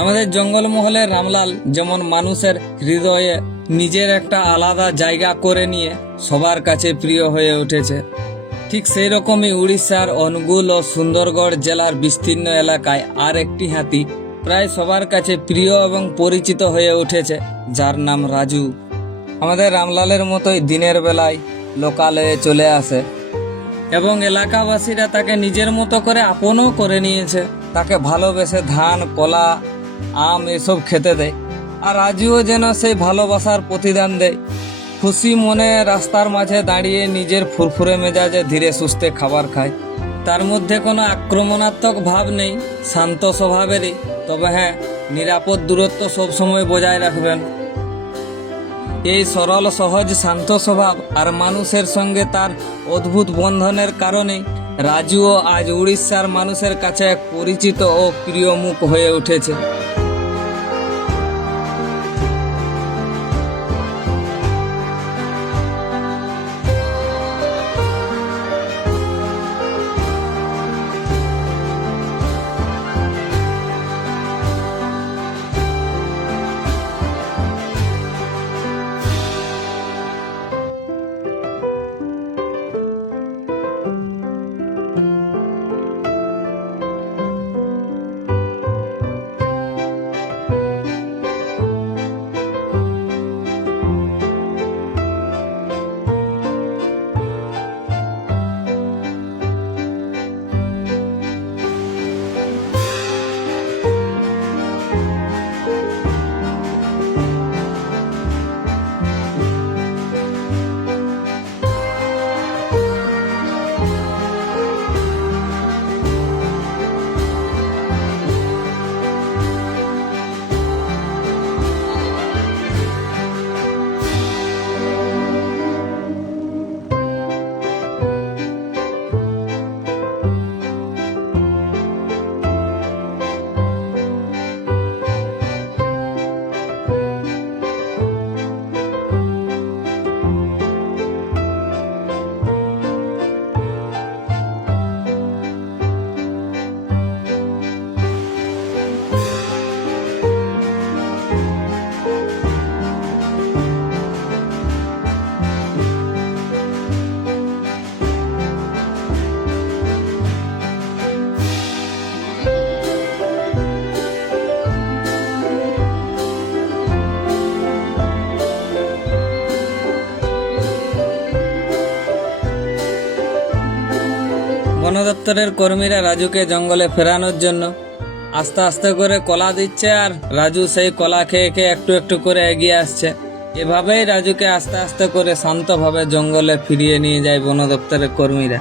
আমাদের জঙ্গলমহলের রামলাল যেমন মানুষের হৃদয়ে নিজের একটা আলাদা জায়গা করে নিয়ে সবার কাছে প্রিয় হয়ে উঠেছে, ঠিক সেই রকমই উড়িষ্যার অনুগুল ও সুন্দরগড় জেলার বিস্তীর্ণ এলাকায় আর একটি হাতি প্রায় সবার কাছে প্রিয় এবং পরিচিত হয়ে উঠেছে, যার নাম রাজু। আমাদের রামলালের মতোই দিনের বেলায় লোকালয়ে চলে আসে এবং এলাকাবাসীরা তাকে নিজের মতো করে আপনও করে নিয়েছে। তাকে ভালোবেসে ধান, কলা, আম এসব খেতে দেয়, আর রাজুও যেন সেই ভালোবাসার প্রতিদান দেয়। খুশি মনে রাস্তার মাঝে দাঁড়িয়ে নিজের ফুরফুরে মেজাজে ধীরে সুস্থে খাবার খায়। তার মধ্যে কোনো আক্রমণাত্মক ভাব নেই, শান্ত স্বভাবেরই। তবে হ্যাঁ, নিরাপদ দূরত্ব সবসময় বজায় রাখবেন। এই সরল, সহজ, শান্ত স্বভাব আর মানুষের সঙ্গে তার অদ্ভুত বন্ধনের কারণে রাজুও আজ উড়িষ্যার মানুষের কাছে এক পরিচিত ও প্রিয় মুখ হয়ে উঠেছে। বন দপ্তরের কর্মীরা রাজুকে জঙ্গলে ফেরানোর জন্য আস্তে আস্তে করে কলা দিচ্ছে, আর রাজু সেই কলা খেয়ে খেয়ে একটু একটু করে এগিয়ে আসছে। এভাবেই রাজুকে আস্তে আস্তে করে শান্তভাবে জঙ্গলে ফিরিয়ে নিয়ে যায় বন দপ্তরের কর্মীরা।